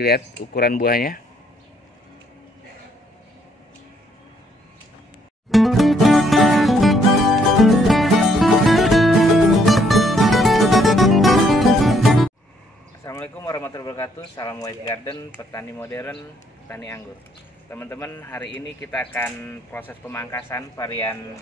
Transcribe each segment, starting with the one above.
dilihat ukuran buahnya. Assalamualaikum warahmatullahi wabarakatuh. Salam White Garden, petani modern, petani anggur. Teman-teman, hari ini kita akan proses pemangkasan varian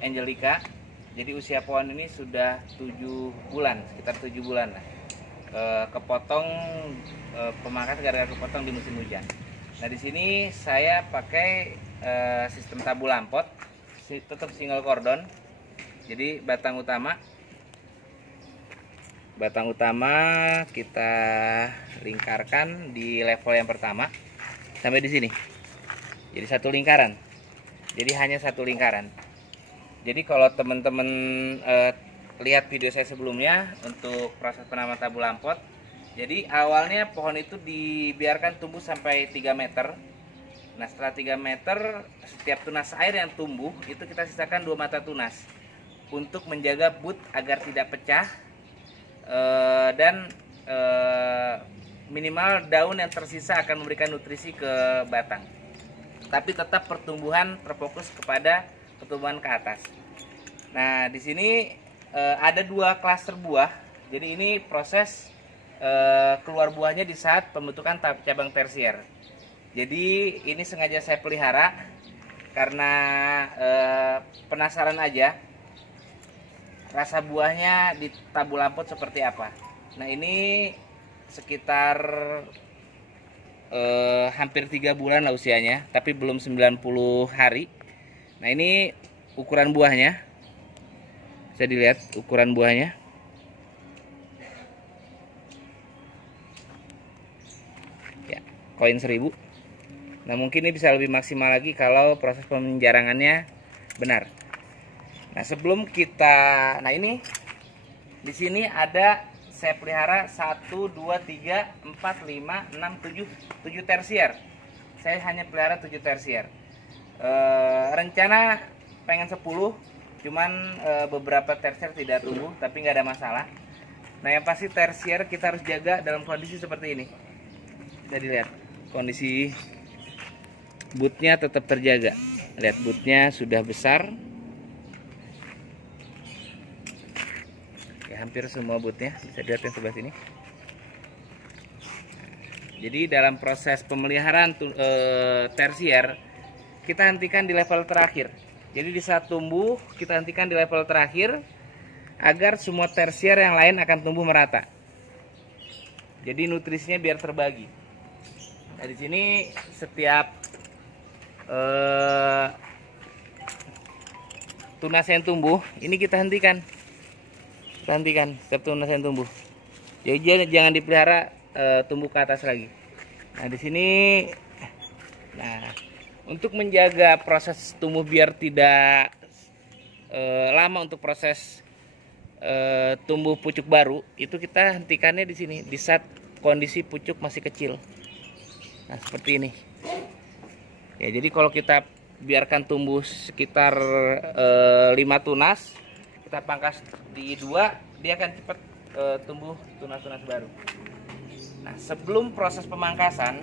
Angelica. Jadi usia pohon ini sudah 7 bulan, sekitar 7 bulan lah. Kepotong pemangkas gara-gara kepotong di musim hujan. Nah, di sini saya pakai sistem tabu lampot, tetap single cordon. Jadi batang utama kita lingkarkan di level yang pertama sampai di sini. Jadi satu lingkaran. Jadi hanya satu lingkaran. Jadi kalau teman-teman lihat video saya sebelumnya untuk proses penanaman tabu lampot, jadi awalnya pohon itu dibiarkan tumbuh sampai 3 meter. Nah, setelah 3 meter, setiap tunas air yang tumbuh itu kita sisakan 2 mata tunas untuk menjaga bud agar tidak pecah, dan minimal daun yang tersisa akan memberikan nutrisi ke batang, tapi tetap pertumbuhan terfokus kepada pertumbuhan ke atas. Nah, di sini ada 2 klaster buah. Jadi ini proses keluar buahnya di saat pembentukan cabang tersier. Jadi ini sengaja saya pelihara karena penasaran aja rasa buahnya di tabu lampot seperti apa. Nah, ini sekitar hampir 3 bulan lah usianya, tapi belum 90 hari. Nah, ini ukuran buahnya. Bisa dilihat ukuran buahnya. Ya, koin 1000. Nah, mungkin ini bisa lebih maksimal lagi kalau proses pemenjarangannya benar. Nah, sebelum kita, nah ini di sini ada saya pelihara 1, 2, 3, 4, 5, 6, 7 tersier. Saya hanya pelihara 7 tersier. Rencana pengen 10, cuman beberapa tersier tidak tumbuh, tapi nggak ada masalah. Nah, yang pasti tersier kita harus jaga dalam kondisi seperti ini. Jadi lihat kondisi butnya tetap terjaga. Lihat butnya sudah besar. Ya, hampir semua butnya bisa dilihat yang sebelah sini. Jadi dalam proses pemeliharaan tersier kita hentikan di level terakhir. Jadi di saat tumbuh kita hentikan di level terakhir agar semua tersier yang lain akan tumbuh merata. Jadi nutrisinya biar terbagi. Nah, di sini setiap tunas yang tumbuh ini kita hentikan. Setiap tunas yang tumbuh. Jadi jangan dipelihara tumbuh ke atas lagi. Nah, di sini, nah, untuk menjaga proses tumbuh biar tidak lama untuk proses tumbuh pucuk baru, itu kita hentikannya di sini di saat kondisi pucuk masih kecil. Nah, seperti ini. Ya, jadi kalau kita biarkan tumbuh sekitar 5 tunas, kita pangkas di 2, dia akan cepat tumbuh tunas-tunas baru. Nah, sebelum proses pemangkasan,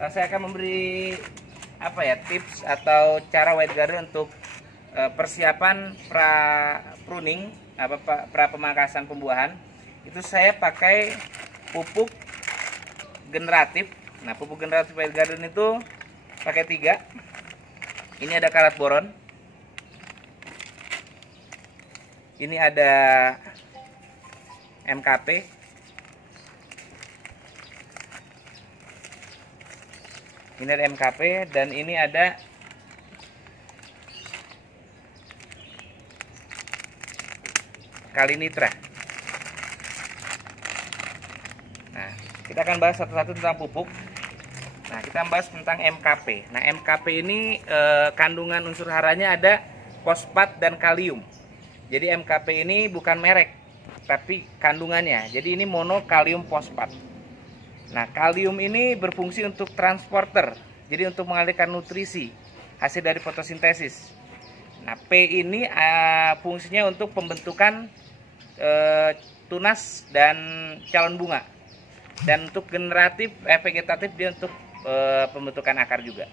saya akan memberi tips atau cara White Garden untuk persiapan pruning, pra pemangkasan pembuahan. Itu saya pakai pupuk generatif. Nah, pupuk generatif White Garden itu pakai 3. Ini ada karat boron. Ini ada MKP. Ini ada MKP dan ini ada Kalinitra. Nah, kita akan bahas satu-satu tentang pupuk. Nah, kita bahas tentang MKP. Nah, MKP ini kandungan unsur haranya ada fosfat dan kalium. Jadi MKP ini bukan merek, tapi kandungannya. Jadi ini monokalium fosfat. Nah, kalium ini berfungsi untuk transporter, jadi untuk mengalirkan nutrisi hasil dari fotosintesis. Nah, P ini fungsinya untuk pembentukan tunas dan calon bunga. Dan untuk generatif, vegetatif dia untuk pembentukan akar juga.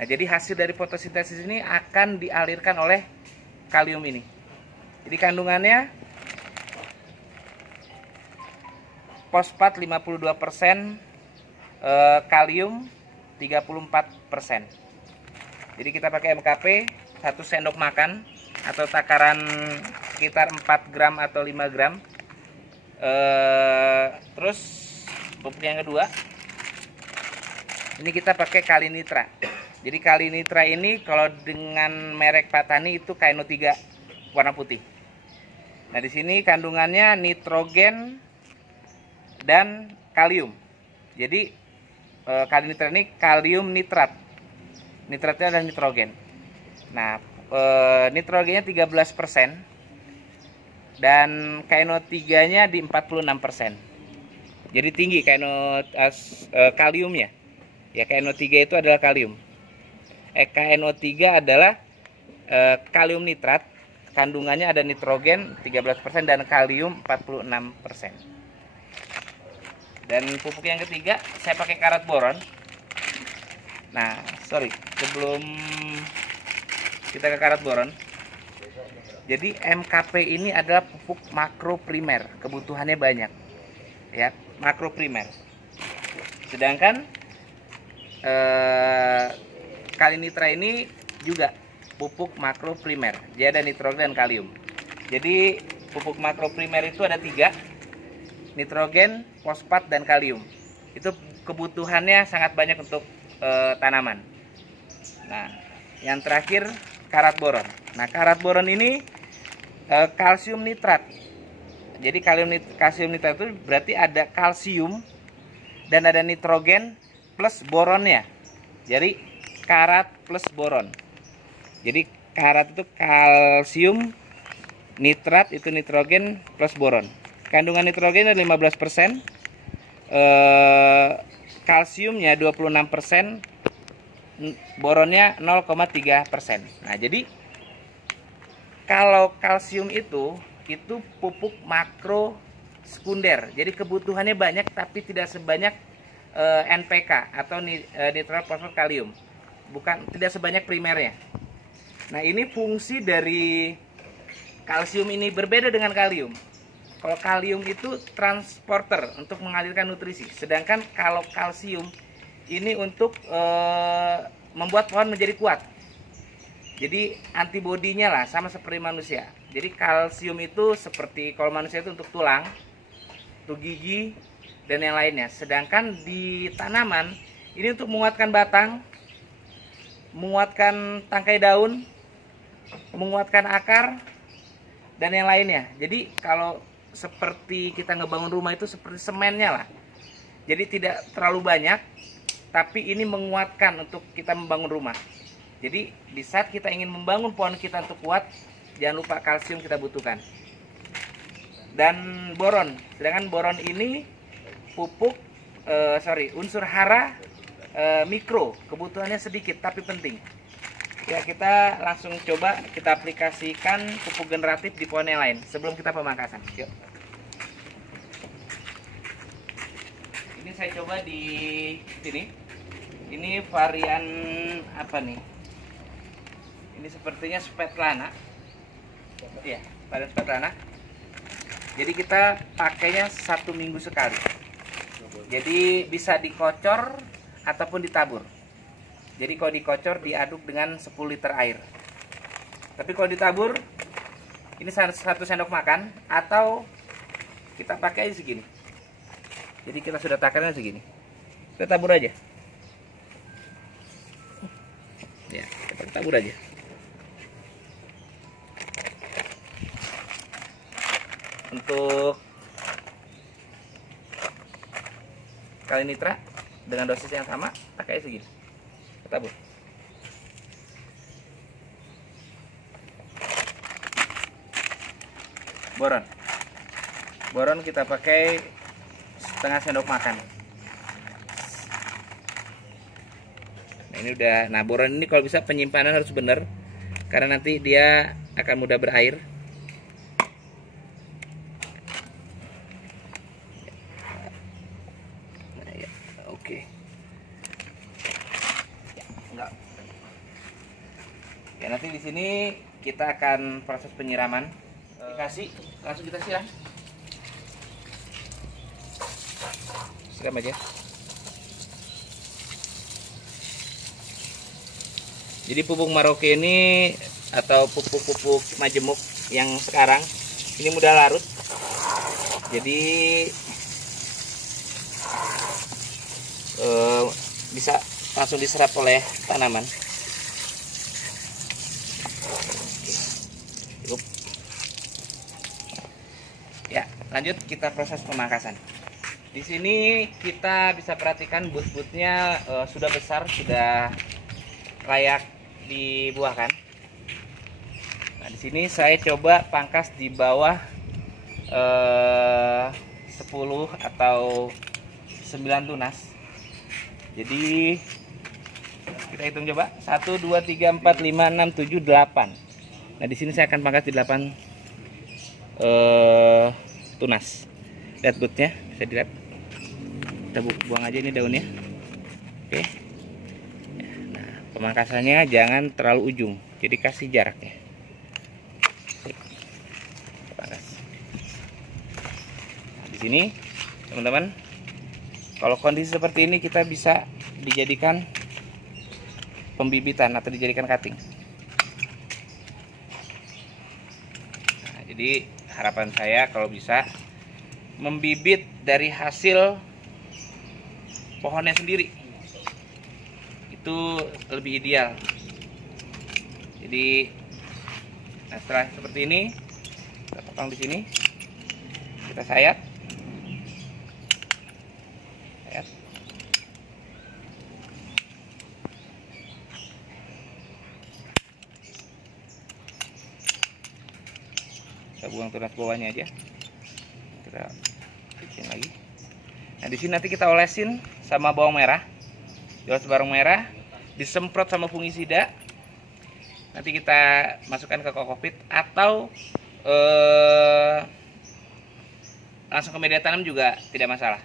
Nah, jadi hasil dari fotosintesis ini akan dialirkan oleh kalium ini. Jadi kandungannya fosfat 52%, kalium 34%. Jadi kita pakai MKP 1 sendok makan atau takaran sekitar 4 gram atau 5 gram. Terus pupuk yang kedua, ini kita pakai kalinitra. Jadi kalinitra ini kalau dengan merek Patani itu KNO3 warna putih. Nah, di sini kandungannya nitrogen dan kalium. Jadi kalinitra ini kalium nitrat. Nitratnya adalah nitrogen. Nah, nitrogennya 13% dan KNO3-nya di 46%. Jadi tinggi kaliumnya. Ya, KNO3 itu adalah kalium. KNO3 adalah kalium nitrat, kandungannya ada nitrogen 13% dan kalium 46%. Dan pupuk yang ketiga saya pakai karat boron. Nah, sebelum kita ke karat boron, jadi MKP ini adalah pupuk makro primer, kebutuhannya banyak, ya, makro primer. Sedangkan kalinitra ini juga pupuk makro primer, dia ada nitrogen dan kalium. Jadi pupuk makro primer itu ada 3, nitrogen, fosfat, dan kalium. Itu kebutuhannya sangat banyak untuk tanaman. Nah, yang terakhir karat boron. Nah, karat boron ini kalsium nitrat. Jadi kalsium nitrat itu berarti ada kalsium dan ada nitrogen plus boronnya. Jadi karat plus boron. Jadi karat itu kalsium, nitrat itu nitrogen plus boron. Kandungan nitrogen ada 15%, kalsiumnya 26%, boronnya 0,3%. Nah, jadi kalau kalsium itu pupuk makro sekunder. Jadi kebutuhannya banyak tapi tidak sebanyak NPK atau nitrat fosfat kalium. Tidak sebanyak primernya. Nah, ini fungsi dari kalsium ini berbeda dengan kalium. Kalau kalium itu transporter untuk mengalirkan nutrisi, sedangkan kalau kalsium ini untuk membuat pohon menjadi kuat. Jadi antibodinya lah sama seperti manusia. Jadi kalsium itu seperti kalau manusia itu untuk tulang, untuk gigi, dan yang lainnya. Sedangkan di tanaman ini untuk menguatkan batang, menguatkan tangkai daun, menguatkan akar, dan yang lainnya. Jadi kalau seperti kita ngebangun rumah itu seperti semennya lah. Jadi tidak terlalu banyak, tapi ini menguatkan untuk kita membangun rumah. Jadi di saat kita ingin membangun pohon kita untuk kuat, jangan lupa kalsium kita butuhkan. Dan boron. Sedangkan boron ini pupuk unsur hara mikro, kebutuhannya sedikit tapi penting. Ya, kita langsung coba kita aplikasikan pupuk generatif di pohon yang lain sebelum kita pemangkasan. Yuk. Ini saya coba di sini. Ini varian apa nih? Ini sepertinya Svetlana. Iya, varian Svetlana. Jadi kita pakainya 1 minggu sekali. Jadi bisa dikocor ataupun ditabur. Jadi kalau dikocor diaduk dengan 10 liter air. Tapi kalau ditabur ini 1 sendok makan atau kita pakai aja segini. Jadi kita sudah takarnya segini. Kita tabur aja. Ya, kita tabur aja. Untuk kalinitra dengan dosis yang sama pakai segini. Tabur. Boron kita pakai setengah sendok makan. Nah, ini udah. Nah, boron ini kalau bisa penyimpanan harus benar karena nanti dia akan mudah berair. Ya, nanti di sini kita akan proses penyiraman. Dikasih, langsung kita siram. Siram aja. Jadi pupuk Maroke ini atau pupuk-pupuk majemuk yang sekarang ini mudah larut. Jadi bisa langsung diserap oleh tanaman. Cukup. Ya, lanjut kita proses pemangkasan. Di sini kita bisa perhatikan but-butnya sudah besar, sudah layak dibuahkan. Nah, di sini saya coba pangkas di bawah 10 atau 9 tunas. Jadi kita hitung coba 1, 2, 3, 4, 5, 6, 7, 8. Nah, di sini saya akan pangkas di 8 tunas. Lihat butnya, bisa dilihat. Kita buang aja ini daunnya. Oke. Nah, pemangkasannya jangan terlalu ujung, jadi kasih jaraknya. Pangkas. Nah, di sini teman-teman, kalau kondisi seperti ini kita bisa dijadikan pembibitan atau dijadikan cutting. Nah, jadi harapan saya kalau bisa membibit dari hasil pohonnya sendiri, itu lebih ideal. Jadi, nah setelah seperti ini, kita potong di sini, kita sayat. Kita buang tunas bawahnya aja. Kita bikin lagi. Nah, di sini nanti kita olesin sama bawang merah. Diolesi bawang merah, disemprot sama fungisida. Nanti kita masukkan ke kokopit atau langsung ke media tanam juga tidak masalah.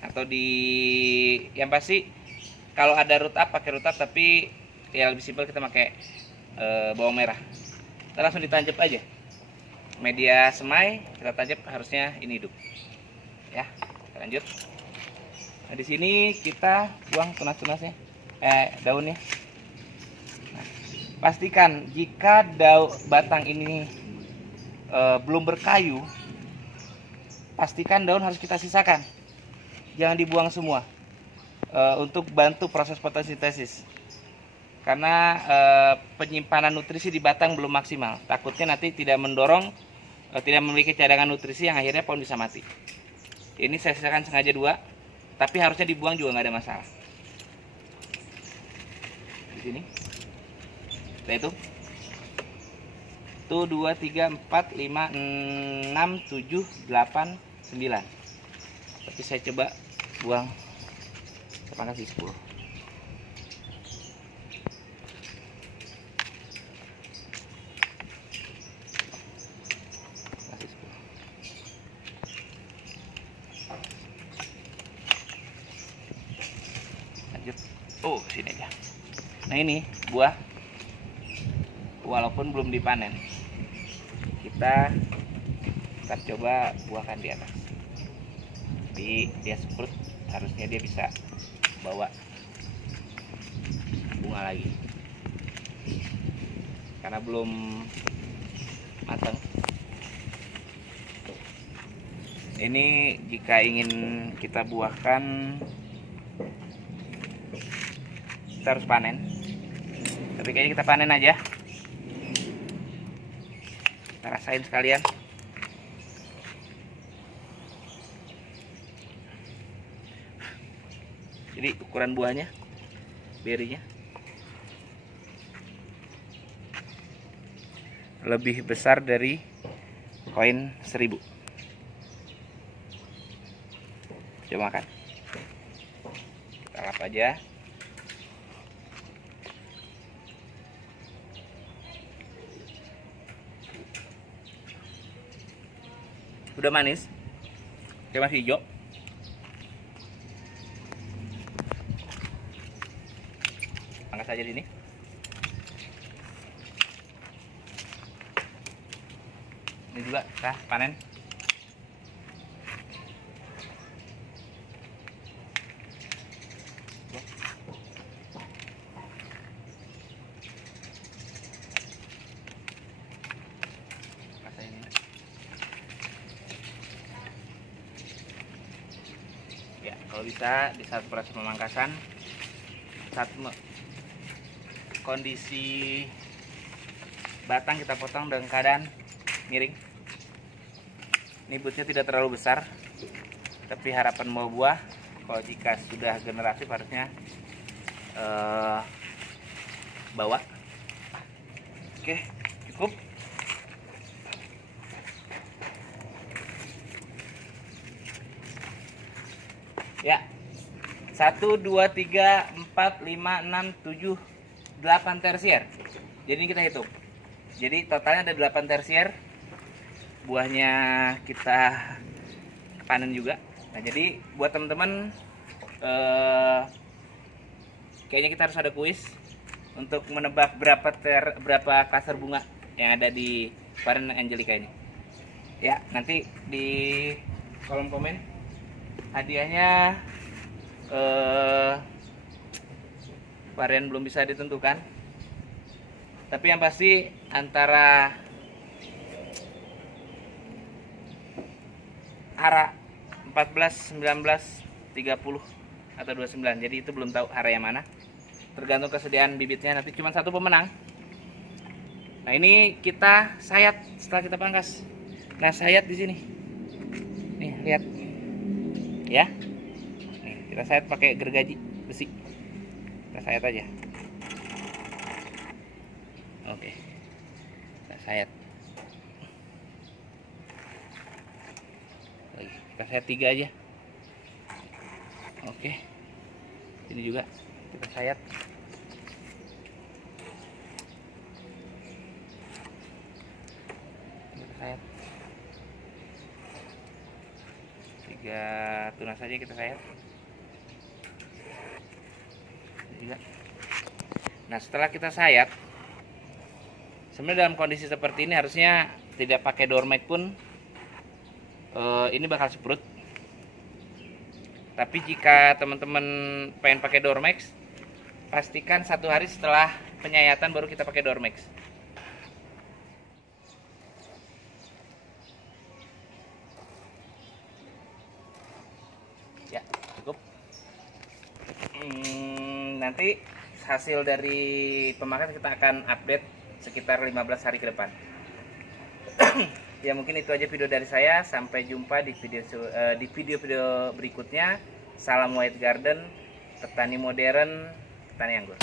Atau yang pasti kalau ada root up pakai root up, tapi ya lebih simpel kita pakai bawang merah. Kita langsung ditancap aja. Media semai kita tancap, harusnya ini hidup. Ya, kita lanjut. Nah, di sini kita buang tunas-tunasnya, daunnya. Nah, pastikan jika batang ini belum berkayu, pastikan daun harus kita sisakan. Jangan dibuang semua untuk bantu proses fotosintesis. Karena penyimpanan nutrisi di batang belum maksimal. Takutnya nanti tidak mendorong, tidak memiliki cadangan nutrisi yang akhirnya pohon bisa mati. Ini saya sisakan sengaja 2, tapi harusnya dibuang juga nggak ada masalah. Di sini, nah itu 1, 2, 3, 4, 5, 6, 7, 8, 9. Tapi saya coba buang, saya pangkas di 10. Oh, sini aja. Nah, ini buah, walaupun belum dipanen, kita coba buahkan di atas. Jadi dia sprut, harusnya dia bisa bawa bunga lagi. Karena belum matang. Ini jika ingin kita buahkan, kita harus panen, tapi kayaknya kita panen aja, kita rasain sekalian. Jadi ukuran buahnya, berinya lebih besar dari koin 1000. Coba makan, kita lap aja. Udah manis, dia masih hijau. pangkas aja di sini. Ini juga kita panen. Ya, kalau bisa di saat proses pemangkasan, saat kondisi batang kita potong dengan keadaan miring. Ini butnya tidak terlalu besar, tapi harapan buah-buah kalau jika sudah generatif harusnya bawa. Oke, cukup. Ya, 1, 2, 3, 4, 5, 6, 7, 8 tersier. Jadi ini kita hitung. Jadi totalnya ada 8 tersier. Buahnya kita panen juga. Nah, jadi buat teman-teman kayaknya kita harus ada kuis untuk menebak berapa klaster bunga yang ada di varian Angelica ini. Ya, nanti di kolom komen hadiahnya varian belum bisa ditentukan, tapi yang pasti antara hara 14, 19, 30 atau 29. Jadi itu belum tahu hara yang mana, tergantung kesediaan bibitnya. Nanti cuma satu pemenang. Nah, ini kita sayat setelah kita pangkas. Nah, sayat di sini nih, lihat ya. Nih, kita sayat pakai gergaji besi. Kita sayat aja. Oke. Kita sayat. Lagi. Kita sayat 3 aja. Oke. Ini juga kita sayat. Kita sayat. 3 tunas saja kita sayat. Juga. Nah, setelah kita sayat, sebenarnya dalam kondisi seperti ini harusnya tidak pakai doormat pun ini bakal seprut. Tapi jika teman-teman pengen pakai Dormex, pastikan 1 hari setelah penyayatan baru kita pakai Dormex. Ya, cukup. Nanti hasil dari pemangkasan kita akan update sekitar 15 hari ke depan. Ya, mungkin itu aja video dari saya. Sampai jumpa di video-video berikutnya. Salam White Garden, petani modern, petani anggur.